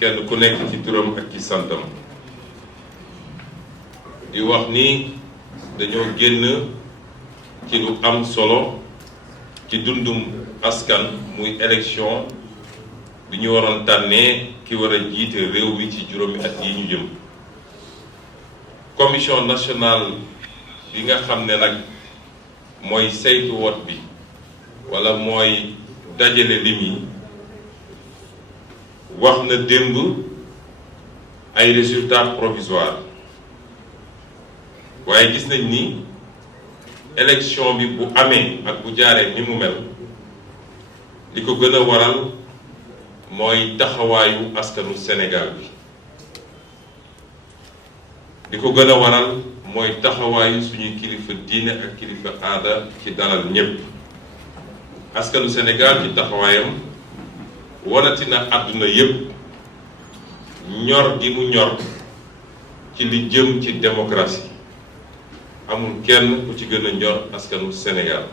kenn ku nekk ci turam ak ci santam di wax ni dañoo génn ci lu am solo ci dundum askan muy élection bi ñu waroon tànnee ki war a jiite réew mi ci juróomi at yi ñu jëm. commission nationale bi nga xam ne nag mooy saytu woot bi wala mooy dajale lim yi wax na démb ay résultats provisoires waaye gis nañ ni élection bi bu amee ak bu jaaree ni mu mel li ko gën a waral mooy taxawaayu askanu Sénégal bi li ko gën a waral mooy taxawaayu suñuy kilifa diine ak kilifa aada ci dalal ñépp askanu Sénégal ci taxawaayam wanati na àdduna yépp ñor gi mu ñor ci li jëm ci démocratie amul kenn ku ci gën a ñor askanu Sénégal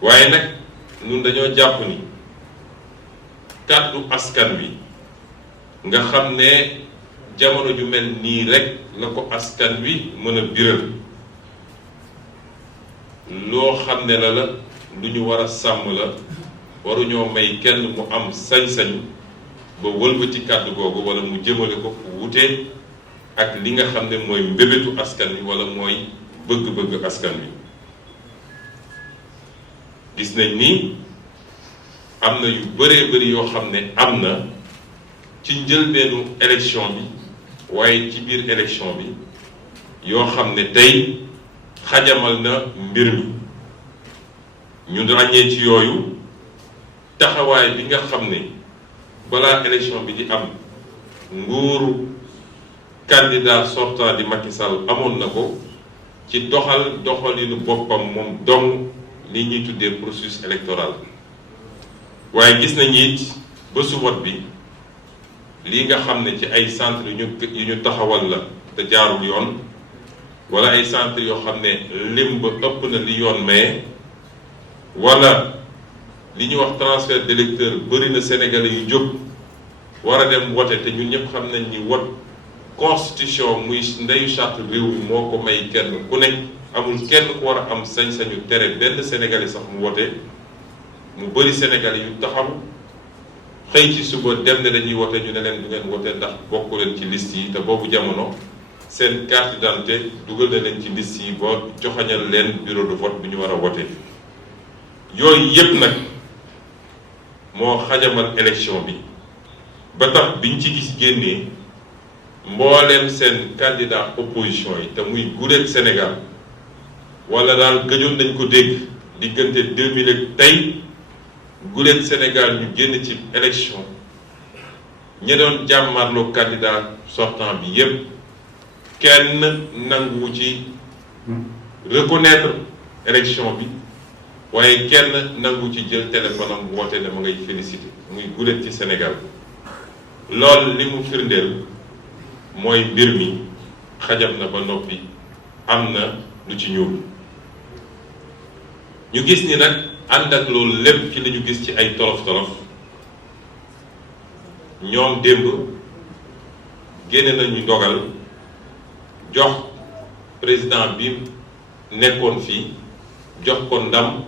waaye nag ñun dañoo jàpp ni kàddu askan wi nga xam ne jamono ju mel nii rek la ko askan wi mën a biral loo xam ne la lu ñu war a sàmm la waruñoo may kenn mu am sañ-sañ ba wëlbati kàddu googu wala mu jëmale ko fu wute ak li nga xam ne mooy mbébétu askan wi wala mooy bëgg-bëgg askan wi. gis nañ ni am na yu bëree bëri yoo xam ne am na ci njëlbeenu élection bi waaye ci biir élection bi yoo xam ne tey xajamal na mbir mi ñu ràññee ci yooyu taxawaay bi nga xam ne balaa élection bi di am nguuru candidat sortant di Macky Sall amoon na ko ci doxalinu boppam moom dong li ñuy tuddee processus électoral waaye gis nañu it bésu vote bi lii nga xam ne ci ay centre yu ñu taxawal la te jaarul yoon wala ay centre yoo xam ne lim ba ëpp na li yoon maye wala li ñuy wax transfert d'électeurs bëri na Sénégalais yu jóg war a dem wote te ñun ñëpp xam nañ ni wot constitution muy ndeyu charte réew mi moo ko may kenn ku nekk amul kenn ku war a am sañ-sañu tere benn Sénégalais sax mu wote mu bëri Sénégalais yu taxaw xëy ci suba dem ne dañuy wote ñu ne leen du ngeen wote ndax bokku leen ci liste yi te boobu jamono seen carte d'identité dugal na leen ci liste yi boo joxañal leen bureau de vote bi ñu war a wote yooyu yépp nag moo xajamal élection bi ba tax biñ ci gis génnee mbooleem seen candidat opposition yi te muy guleet Sénégal wala daal gëjoon nañ ko dégg diggante 2000 ak tey guleet Sénégal ñu génn ci élection ñi doon jàmmarloo candidat sortant bi yépp kenn nangu ci reconnaître élection bi waaye kenn nangu ci jël téléphone am woote ne ma ngay félicité muy guleet ci Sénégal lool li mu firndeel mooy mbir mi xajam na ba noppi am na lu ci ñuul ñu gis ni nag ànd ak loolu lépp ci li ñu gis ci ay tolof-tolof ñoom démb génne nañu dogal jox président bi nekkoon fii jox ko ndam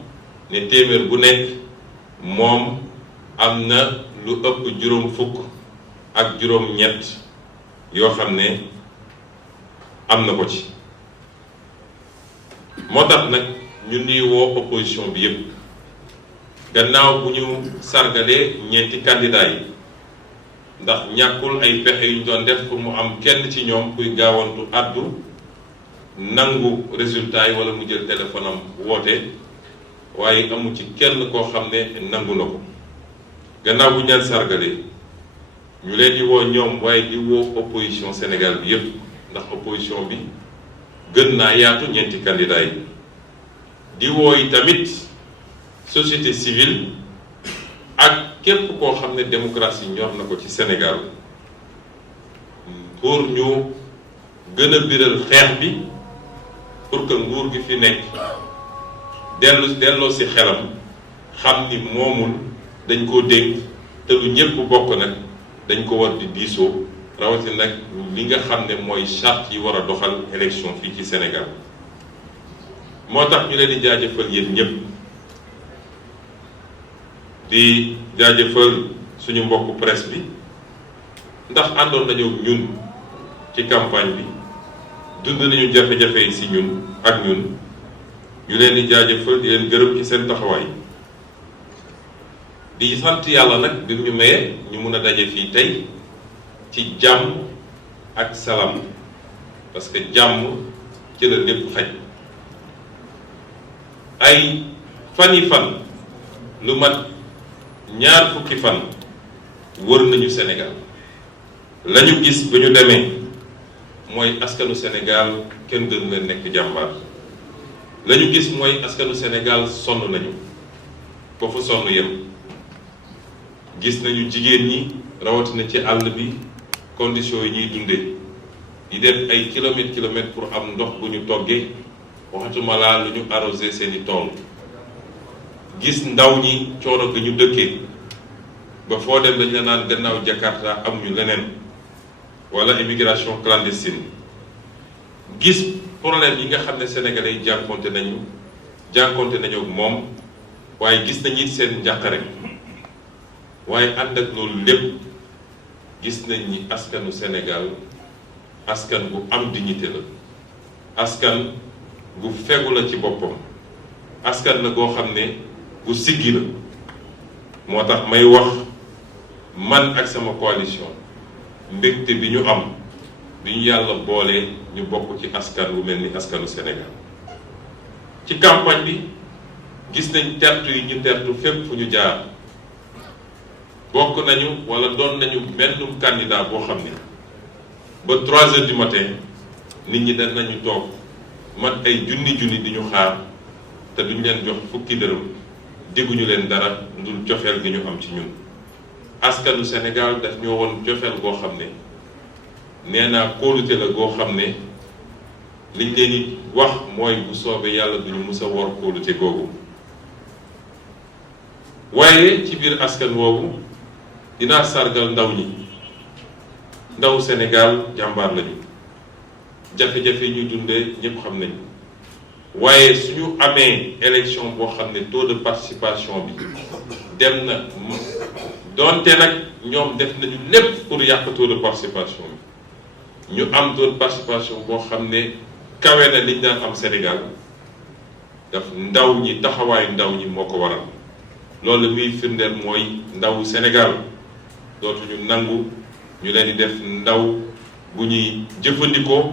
ne téeméer bu nekk moom am na lu ëpp juróom fukk ak juróom ñett yoo xam ne am na ko ci moo tax nag ñun ñuy woo opposition bi yépp gannaaw bu ñu sargalee ñeenti candidat yi ndax ñàkkul ay pexe yu ñu doon def pour mu am kenn ci ñoom kuy gaawantu àddu nangu résultat yi wala mu jël téléphone am woote waaye amu ci kenn koo xam ne nangu na ko gannaaw bu ñu leen sargalee ñu leen di woo ñoom waaye di woo opposition Sénégal bi yépp ndax opposition bi gën naa yaatu ñeenti candidat yi di woo yi tamit société civile ak képp koo xam ne démocratie ñor na ko ci Sénégal pour ñu gën a biral xeex bi pour que nguur gi fi nekk delloo ci xelam xam ni moomul dañ koo dénk te lu ñépp bokk nag dañ ko war di diisoo rawatina nag li nga xam ne mooy charte yi war a doxal élection fii ci Sénégal moo tax ñu leen di jaajëfal yéen ñëpp di jaajëfal suñu mbokku presse bi ndax àndoon nañu ak ñun ci campagne bi dund nañu jafe-jafe yi si ñun ak ñun ñu leen di jaajëfal di leen gërëm ci seen taxawaay di sant yàlla nag bi ñu maye ñu mun a daje fii tey ci jàmm ak salaam parce que jàmm ci la lépp xaj ay fan yi fan lu mat ñaar fukki fan wër nañu Sénégal la ñu gis ba ñu demee mooy askanu Sénégal kenn gënu leen nekk jàmbaar la ñu gis mooy askanu Sénégal sonn nañu foofu sonn yem gis nañu jigéen ñi rawatina ci àll bi conditions yi ñuy dundee di def ay kilomètres pour am ndox bu ñu toggee waxatuma laa lu ñu arrosé seeni tool gis ndaw ñi coono gi ñu dëkkee ba foo dem dañ la naan gannaaw Jakarta am ñu leneen wala immigration clandestine gis problème yi nga xam ne sénégalais yi jànkonte nañu ak moom waaye gis nañu it seen njàqare waaye ànd ak loolu lépp gis nañ ni askanu Sénégal askan bu am dignité la askan bu fegu la ci boppam askan la goo xam ne bu siggi la moo tax may wax man ak sama coalition mbégte bi ñu am bi ñu yàlla boole ñu bokk ci askan bu mel ni askanu Sénégal ci campagne bi gis nañ tertu yi ñu tertu fépp fu ñu jaar bokk nañu wala doon nañu benn candidat boo xam ne ba 3 heures du matin nit ñi dañ nañu toog mat ay junni di ñu xaar te duñ leen jox fukki dërëm digguñu leen dara ndul cofeel gi ñu am ci ñun askanu Sénégal daf ñoo woon cofeel goo xam ne nee naa kóolute la goo xam ne liñ leen di wax mooy bu soobee yàlla duñu mus a wor kóolute googu waaye ci biir askan woowu dinaa sargal ndaw ñi ndaw Sénégal jàmbaar lañu jafe-jafe ñu dundee ñëpp xam nañu waaye suñu amee élection boo xam ne taux de participation bi dem na doonte nag ñoom def nañu lépp pour yàq taux de participation bi ñu am taux de participation boo xam ne kawe na liñ daan am Sénégal daf ndaw ñi taxawaayu ndaw ñi moo ko waral loolu muy firndeel mooy ndawu Sénégal dootuñu nangu ñu leen di def ndaw bu ñuy jëfandikoo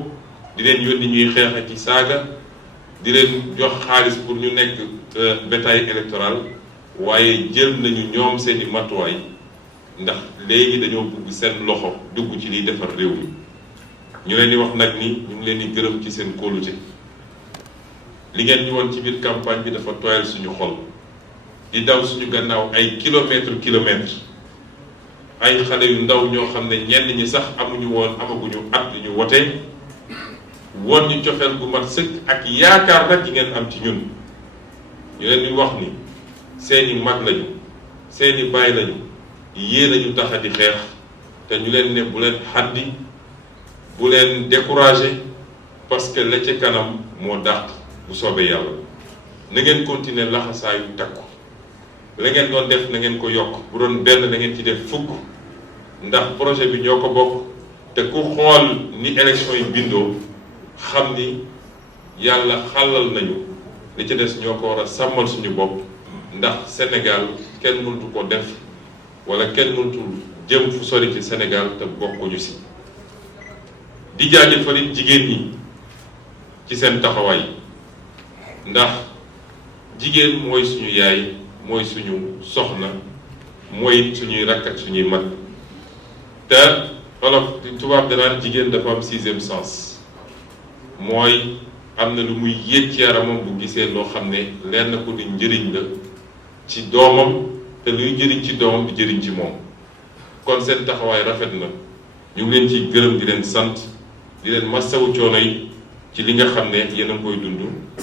di leen yónni ñuy xeex ak ci saaga di leen jox xaalis pour ñu nekk bétail électoral waaye jël nañu ñoom seeni matuwaay ndax léegi dañoo bugg seen loxo dugg ci liy defar réew mi ñu leen di wax nag ni ñu ngi leen di gërëm ci seen kóolute li ngeen ñu woon ci biir campagne bi dafa tooyal suñu xol di daw suñu gannaaw ay kilomètres ay xale yu ndaw ñoo xam ne ñenn ñi sax amaguñu at li ñu wote woon ñu cofeel gu mat sëkk ak yaakaar nag yi ngeen am ci ñun ñu leen di wax ni seeni mag lañu seeni baay lañu yéen lañu tax a di xeex te ñu leen ne bu leen xaddi bu leen découragé parce que la ca kanam moo dàq bu soobee yàlla na ngeen continuer laxasaayu takku la ngeen doon def na ngeen ko yokk bu doon benn na ngeen ci def fukk ndax projet bi ñoo ko bokk te ku xool ni élection yi bindoo xam ni yàlla xàllal nañu li ci des ñoo ko war a sàmmal suñu bopp ndax Sénégal kenn mëntu ko def wala kenn mëntu jëm fu sori ci Sénégal te bokkuñu si di jaajëfal it jigéen ñi ci seen taxawaay ndax jigéen mooy suñu yaay mooy suñu soxna mooy suñuy rakk ak suñuy mag te wolof tubaab danaan jigéen dafa am 6e sens mooy am na lu muy yéeg ci yaramam bu gisee loo xam ne leer na ko di njëriñ la ci doomam te luy njëriñ ci doomam di njëriñ ci moom kon seen taxawaay rafet na ñu ngi leen ciy gërëm di leen sant di leen massawu coono yi ci li nga xam ne yéen a ngi koy dund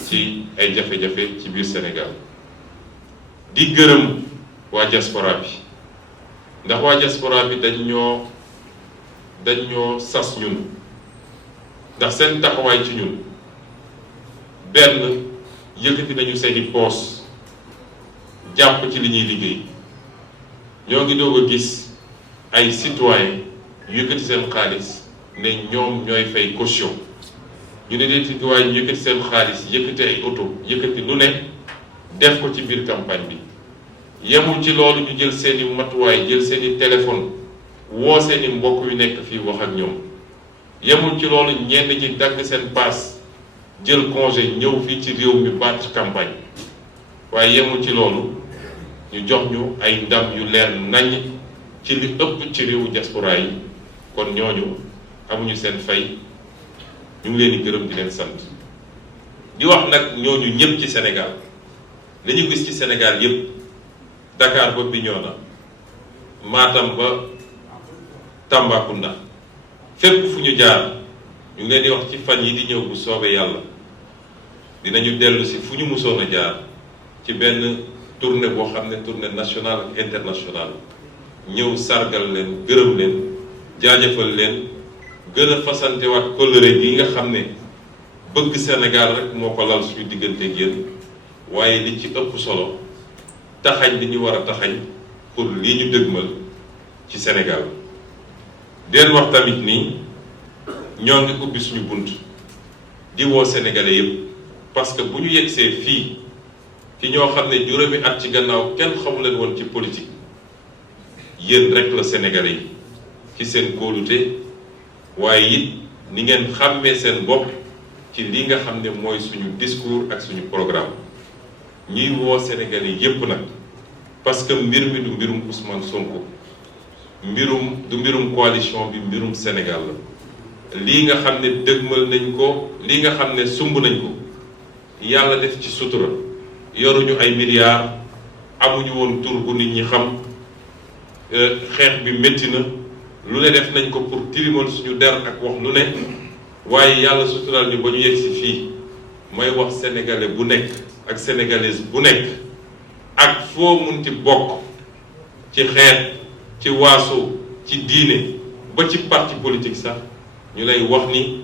ci ay jafe-jafe ci biir Sénégal di gërëm waa diaspora bi ndax waa diaspora bi dañ ñoo sas ñun ndax seen taxawaay ci ñun benn yëkkati nañu seeni poos jàpp ci li ñuy liggéey ñoo ngi doog a gis ay citoyen yëkkati seen xaalis ne ñoom ñooy fay caution ñu ne dee citoyen ñu yëkkati seen xaalis yëkkati ay oto yëkkati lu ne def ko ci biir campagne bi yemul ci loolu ñu jël seeni matuwaay jël seeni téléphone woo seeni mbokk yu nekk fii wax ak ñoom yemul ci loolu ñenn ñi dagg seen paas jël congé ñëw fii ci réew mi baat campagne waaye yemul ci loolu ñu jox ñu ay ndam yu leer nañ ci li ëpp ci réewu diaspora yi kon ñooñu amuñu seen fay ñu ngi leen di gërëm di leen sant di wax nag ñooñu ñëpp ci Sénégal li ñu gis ci Sénégal yëpp Dakar ba Bignona Matam ba Tambacounda fépp fu ñu jaar ñu ngi leen di wax ci fan yi di ñëw bu soobee yàlla dinañu dellu si fu ñu musoon a jaar ci benn tournée boo xam ne tournée nationale ak internationale ñëw sargal leen gërëm leen jaajëfal leen gën a fasantewaat kóllëre gi nga xam ne bëgg Sénégal rek moo ko lal suñu diggante ak yéen waaye li ci ëpp solo taxañ li ñu war a taxañ pour lii ñu dëgmal ci Sénégal den wax tamit nii ñoo ngi ubbi suñu bunt di woo sénégalais yëpp parce que bu ñu yegsee fii ci ñoo xam ne juróomi at ci gannaaw kenn xamu leen woon ci politique yéen rek la sénégalais yi ci seen kóolute waaye it ni ngeen xàmmee seen bopp ci li nga xam ne mooy suñu discours ak suñu programme ñuy woo sénégalais yépp nag parce que mbir mi du mbirum Ousmane Sonko du mbirum coalition bi mbirum Sénégal la lii nga xam ne dëgmal nañ ko lii nga xam ne sumb nañ ko yàlla def ci sutura yoruñu ay milliards amuñu woon tur bu nit ñi xam xeex bi métti na lu ne def nañ ko pour tilimal suñu der ak wax lu ne waaye yàlla suturaal ñu ba ñu yegg si fii may wax sénégalais bu nekk ak sénégalaise bu nekk ak foo munti bokk ci xeet ci waaso ci diine ba ci parti politique sax ñu lay wax ni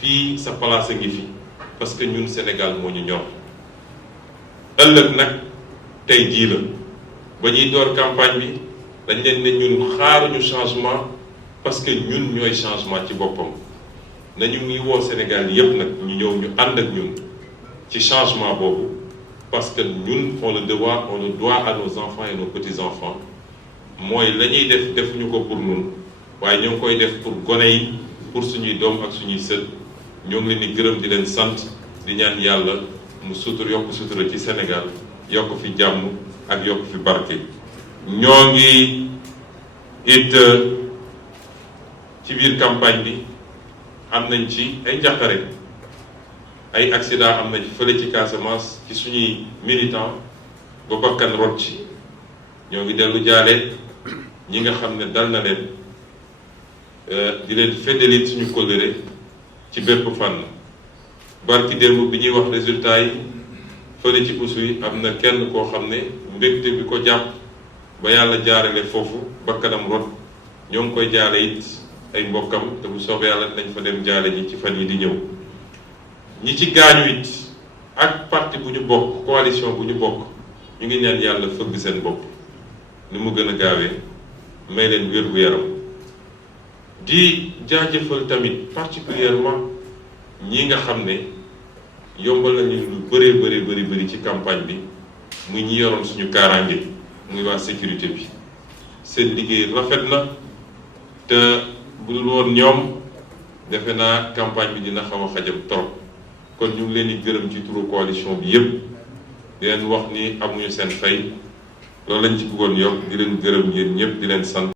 fii sa place a ngi fi parce que ñun Sénégal moo ñu ñor ëllëg nag tey jii la ba ñuy door campagne bi dañ leen ne ñun xaaruñu changement parce que ñun ñooy changement ci boppam nañu ngi woo Sénégal yépp nag ñu ñëw ñu ànd ak ñun ci changement boobu parce que ñun on le doit à nos enfants et nos petits-enfants mooy la ñuy def defuñu ko pour ñun waaye ñoo ngi koy def pour gone yi pour suñuy doom ak suñuy sët ñoo ngi leen di gërëm di leen sant di ñaan yàlla mu yokk sutura ci Sénégal yokk fi jàmm ak yokk fi barke. ñoo ngi it ci biir campagne bi am nañ ci ay njàqare ay accident am na ci fële ci Casamance ci suñuy militant ba bakkan rot ci ñoo ngi dellu jaale ñi nga xam ne dal na leen di leen feddali suñu kóllëre ci bépp fànn barki démb bi ñuy wax résultat yi fële ci usu yi am na kenn koo xam ne mbégte bi ko jàpp ba yàlla jaarale foofu bakkanam rot ñoo ngi koy jaale it ay mbokkam te bu soobee yàlla dañ fa dem jaale ñi ci fan yi di ñëw ñi ci gaañu it ak parti bu ñu bokk coalition bu ñu bokk ñu ngi ñaan yàlla fëgg seen bopp ni mu gën a gaawee may leen wér-gu-yaram di jaajëfal tamit particulièrement ñi nga xam ne yombal nañu lu bëree bëri ci campagne bi muy ñi yoroon suñu kaaraange muy waa sécurité bi seen liggéey rafet na te bu dul woon ñoom defe naa campagne bi dina xaw a xajam trop kon ñu ngi leen di gërëm ci turu coalition bi yépp di leen wax ni amuñu seen fay loolu lañ ci bëggoon yokk di leen gërëm yéen ñëpp di leen sant